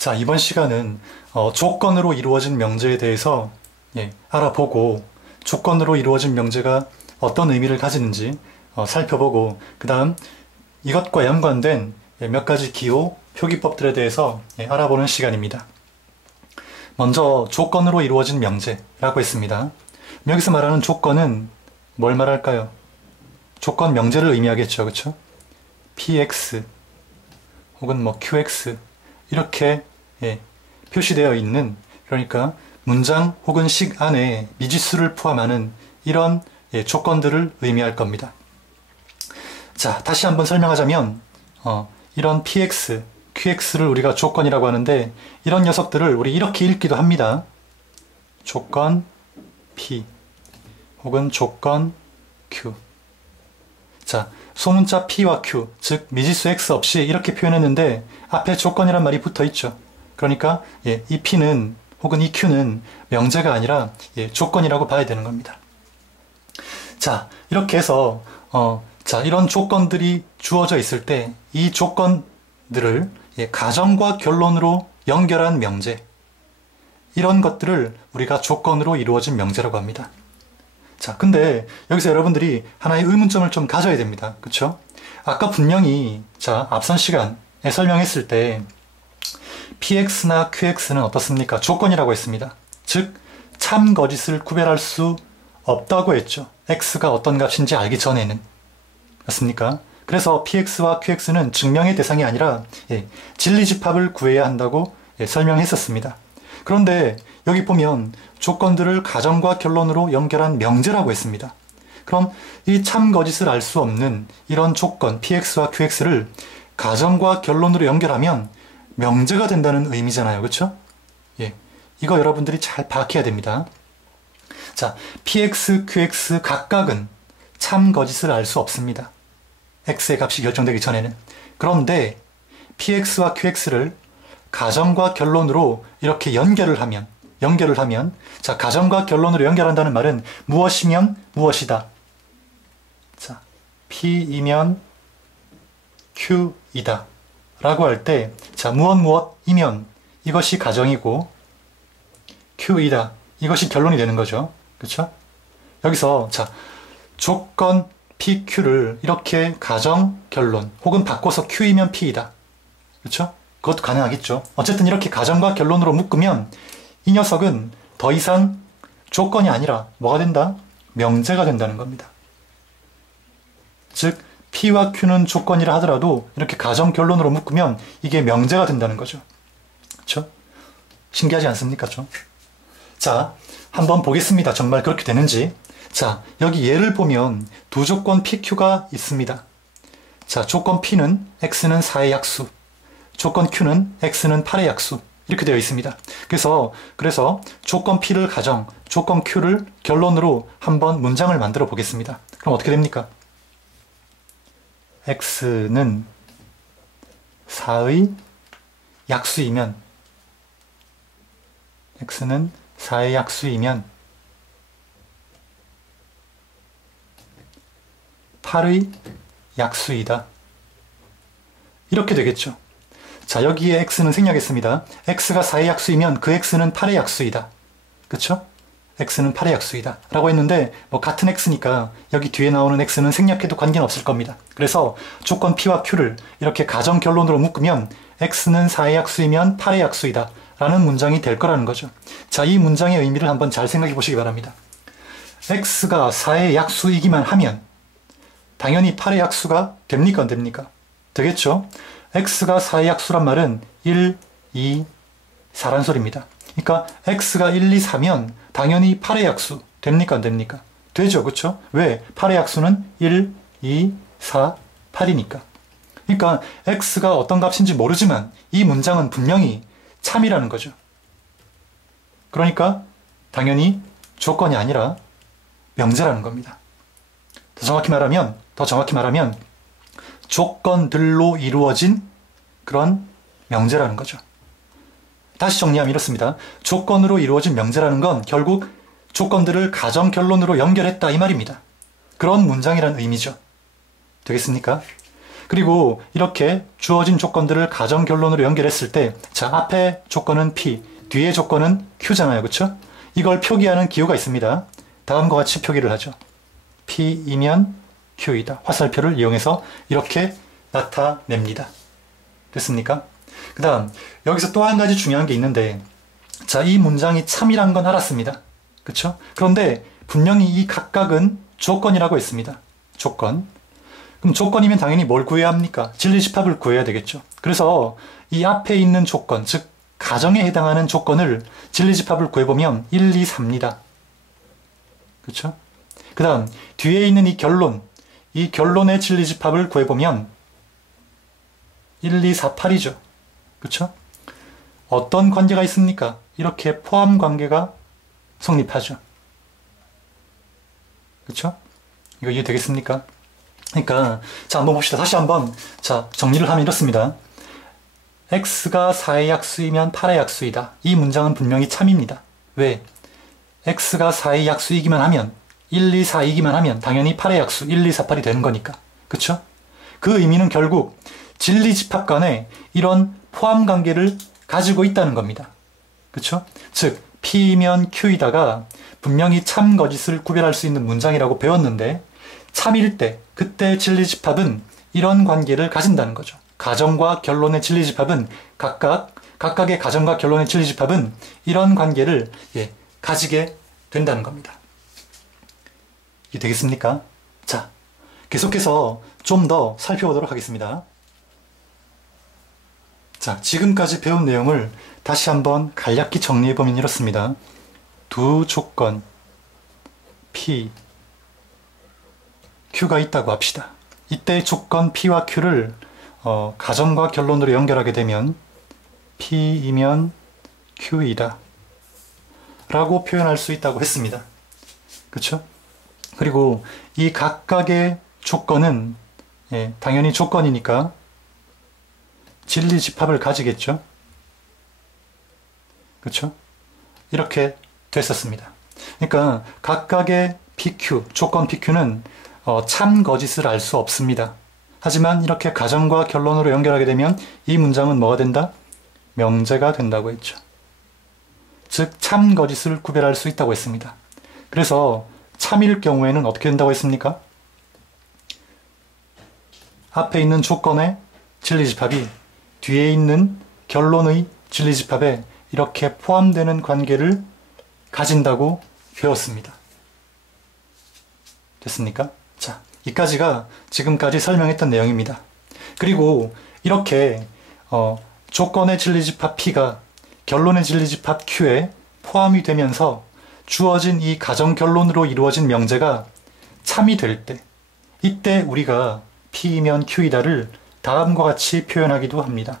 자, 이번 시간은 조건으로 이루어진 명제에 대해서 알아보고 조건으로 이루어진 명제가 어떤 의미를 가지는지 살펴보고 그 다음 이것과 연관된 몇 가지 기호, 표기법들에 대해서 알아보는 시간입니다. 먼저 조건으로 이루어진 명제라고 했습니다. 여기서 말하는 조건은 뭘 말할까요? 조건 명제를 의미하겠죠. 그렇죠? px 혹은 qx 이렇게 표시되어 있는, 그러니까 문장 혹은 식 안에 미지수를 포함하는 이런 조건들을 의미할 겁니다. 자, 다시 한번 설명하자면 이런 px, qx를 우리가 조건이라고 하는데 이런 녀석들을 우리 이렇게 읽기도 합니다. 조건 p 혹은 조건 q. 자, 소문자 p와 q, 즉 미지수 x 없이 이렇게 표현했는데 앞에 조건이란 말이 붙어 있죠. 그러니까 이 p는 혹은 이 q는 명제가 아니라 조건이라고 봐야 되는 겁니다. 자, 이렇게 해서 자, 이런 조건들이 주어져 있을 때 이 조건들을 가정과 결론으로 연결한 명제, 이런 것들을 우리가 조건으로 이루어진 명제라고 합니다. 자, 근데 여기서 여러분들이 하나의 의문점을 좀 가져야 됩니다. 그쵸? 아까 분명히 앞선 시간에 설명했을 때 px나 qx는 어떻습니까? 조건이라고 했습니다. 즉 참 거짓을 구별할 수 없다고 했죠. x가 어떤 값인지 알기 전에는. 맞습니까? 그래서 px와 qx는 증명의 대상이 아니라 진리집합을 구해야 한다고 설명했었습니다. 그런데 여기 보면 조건들을 가정과 결론으로 연결한 명제라고 했습니다. 그럼 이 참 거짓을 알 수 없는 이런 조건 px와 qx를 가정과 결론으로 연결하면 명제가 된다는 의미잖아요. 그렇죠? 이거 여러분들이 잘 파악해야 됩니다. 자, px, qx 각각은 참 거짓을 알 수 없습니다. x의 값이 결정되기 전에는. 그런데 px와 qx를 가정과 결론으로 이렇게 연결을 하면 자, 가정과 결론으로 연결한다는 말은 무엇이면 무엇이다. 자, p이면 q이다 라고 할 때, 자, 무엇이면 이것이 가정이고 q이다 이것이 결론이 되는 거죠. 그렇죠? 여기서 자, 조건 pq를 이렇게 가정, 결론 혹은 바꿔서 q이면 p이다. 그렇죠? 그것도 가능하겠죠. 어쨌든 이렇게 가정과 결론으로 묶으면 이 녀석은 더 이상 조건이 아니라 뭐가 된다? 명제가 된다는 겁니다. 즉 p와 q는 조건이라 하더라도 이렇게 가정, 결론으로 묶으면 이게 명제가 된다는 거죠. 그렇죠? 신기하지 않습니까? 좀? 자, 한번 보겠습니다. 정말 그렇게 되는지. 자, 여기 예를 보면 두 조건 pq가 있습니다. 자, 조건 p는 x는 4의 약수, 조건 q는 x는 8의 약수, 이렇게 되어 있습니다. 그래서 조건 p를 가정, 조건 q를 결론으로 한번 문장을 만들어 보겠습니다. 그럼 어떻게 됩니까? x는 4의 약수이면 8의 약수이다. 이렇게 되겠죠. 자, 여기에 x는 생략했습니다. x가 4의 약수이면 그 x는 8의 약수이다. 그쵸? x는 8의 약수이다 라고 했는데 같은 x니까 여기 뒤에 나오는 x는 생략해도 관계는 없을 겁니다. 그래서 조건 p와 q를 이렇게 가정, 결론으로 묶으면 x는 4의 약수이면 8의 약수이다 라는 문장이 될 거라는 거죠. 자, 이 문장의 의미를 한번 잘 생각해 보시기 바랍니다. x가 4의 약수이기만 하면 당연히 8의 약수가 됩니까? 안 됩니까? 되겠죠? x가 4의 약수란 말은 1, 2, 4란 소리입니다. 그러니까 x가 1, 2, 4면 당연히 8의 약수 됩니까? 안 됩니까? 되죠. 그렇죠? 왜? 8의 약수는 1, 2, 4, 8이니까. 그러니까 x가 어떤 값인지 모르지만 이 문장은 분명히 참이라는 거죠. 그러니까 당연히 조건이 아니라 명제라는 겁니다. 더 정확히 말하면 조건들로 이루어진 그런 명제라는 거죠. 다시 정리하면 이렇습니다. 조건으로 이루어진 명제라는 건 결국 조건들을 가정, 결론으로 연결했다 이 말입니다. 그런 문장이라는 의미죠. 되겠습니까? 그리고 이렇게 주어진 조건들을 가정 결론으로 연결했을 때, 자, 앞에 조건은 P, 뒤에 조건은 Q잖아요. 그쵸? 이걸 표기하는 기호가 있습니다. 다음과 같이 표기를 하죠. P이면 Q이다. 화살표를 이용해서 이렇게 나타냅니다. 됐습니까? 그 다음, 여기서 또 한 가지 중요한 게 있는데, 자, 이 문장이 참이란 건 알았습니다. 그쵸? 그런데 분명히 이 각각은 조건이라고 했습니다. 조건. 그럼 조건이면 당연히 뭘 구해야 합니까? 진리집합을 구해야 되겠죠. 그래서 이 앞에 있는 조건, 즉 가정에 해당하는 조건을 진리집합을 구해보면 1, 2, 3입니다. 그렇죠? 그 다음 뒤에 있는 이 결론의 진리집합을 구해보면 1, 2, 4, 8이죠. 그렇죠? 어떤 관계가 있습니까? 이렇게 포함 관계가 성립하죠. 그렇죠? 이거 이해되겠습니까? 그러니까 자, 한번 봅시다. 다시 한번 자, 정리를 하면 이렇습니다. x가 4의 약수이면 8의 약수이다. 이 문장은 분명히 참입니다. 왜? x가 4의 약수이기만 하면 1, 2, 4이기만 하면 당연히 8의 약수 1, 2, 4, 8이 되는 거니까. 그쵸? 그 의미는 결국 진리집합 간에 이런 포함관계를 가지고 있다는 겁니다. 그쵸? 즉 P면 Q이다가 분명히 참 거짓을 구별할 수 있는 문장이라고 배웠는데 참일 때 그때 진리집합은 이런 관계를 가진다는 거죠. 가정과 결론의 진리집합은 각각의 가정과 결론의 진리집합은 이런 관계를 가지게 된다는 겁니다. 이게 되겠습니까? 자, 계속해서 좀 더 살펴보도록 하겠습니다. 자, 지금까지 배운 내용을 다시 한번 간략히 정리해보면 이렇습니다. 두 조건 P, Q가 있다고 합시다. 이때 조건 P와 Q를 가정과 결론으로 연결하게 되면 P이면 Q이다 라고 표현할 수 있다고 했습니다. 그쵸? 그리고 이 각각의 조건은 당연히 조건이니까 진리집합을 가지겠죠? 그쵸? 이렇게 됐었습니다. 그러니까 각각의 PQ, 조건 PQ는 참 거짓을 알 수 없습니다. 하지만 이렇게 가정과 결론으로 연결하게 되면 이 문장은 뭐가 된다? 명제가 된다고 했죠. 즉 참 거짓을 구별할 수 있다고 했습니다. 그래서 참일 경우에는 어떻게 된다고 했습니까? 앞에 있는 조건의 진리집합이 뒤에 있는 결론의 진리집합에 이렇게 포함되는 관계를 가진다고 배웠습니다. 됐습니까? 자, 이까지가 지금까지 설명했던 내용입니다. 그리고 이렇게 조건의 진리집합 P가 결론의 진리집합 Q에 포함이 되면서 주어진 이 가정 결론으로 이루어진 명제가 참이 될 때, 이때 우리가 P이면 Q이다를 다음과 같이 표현하기도 합니다.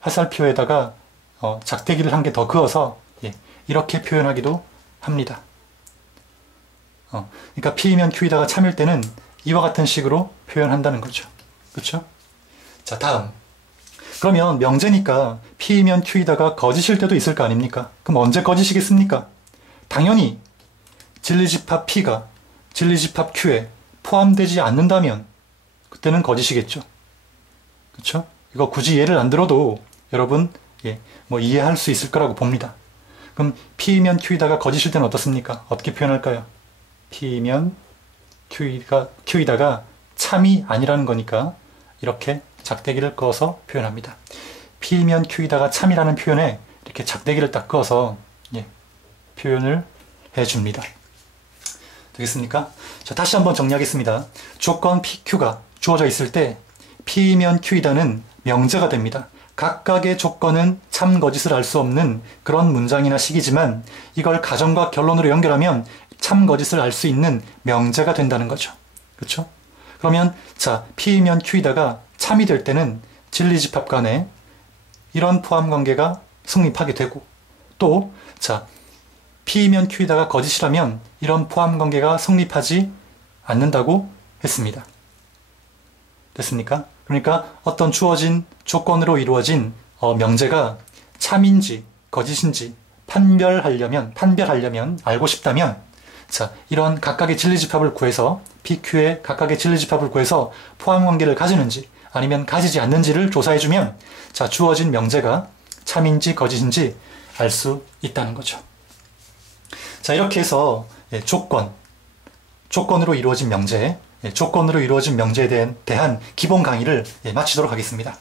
화살표에다가 작대기를 한 개 더 그어서 이렇게 표현하기도 합니다. 그러니까 P이면 Q이다가 참일 때는 이와 같은 식으로 표현한다는 거죠. 그렇죠? 자, 다음. 그러면 명제니까 P이면 Q이다가 거짓일 때도 있을 거 아닙니까? 그럼 언제 거짓이겠습니까? 당연히 진리집합 P가 진리집합 Q에 포함되지 않는다면 그때는 거짓이겠죠. 그렇죠? 이거 굳이 예를 안 들어도 여러분 뭐 이해할 수 있을 거라고 봅니다. 그럼 P이면 Q이다가 거짓일 때는 어떻습니까? 어떻게 표현할까요? P이면 Q이다가 참이 아니라는 거니까 이렇게 작대기를 그어서 표현합니다. P이면 Q이다가 참이라는 표현에 이렇게 작대기를 딱 그어서 표현을 해줍니다. 되겠습니까? 자, 다시 한번 정리하겠습니다. 조건 PQ가 주어져 있을 때 P이면 Q이다는 명제가 됩니다. 각각의 조건은 참 거짓을 알 수 없는 그런 문장이나 식이지만 이걸 가정과 결론으로 연결하면 참 거짓을 알 수 있는 명제가 된다는 거죠. 그렇죠? 그러면 자, P이면 Q이다가 참이 될 때는 진리집합 간에 이런 포함관계가 성립하게 되고 또 자, P이면 Q이다가 거짓이라면 이런 포함관계가 성립하지 않는다고 했습니다. 됐습니까? 그러니까 어떤 주어진 조건으로 이루어진 명제가 참인지 거짓인지 판별하려면 알고 싶다면 자, 이런 각각의 진리집합을 구해서 PQ의 각각의 진리집합을 구해서 포함관계를 가지는지 아니면 가지지 않는지를 조사해주면 자, 주어진 명제가 참인지 거짓인지 알 수 있다는 거죠. 자, 이렇게 해서 조건으로 이루어진 명제, 조건으로 이루어진 명제에 대한 기본 강의를 마치도록 하겠습니다.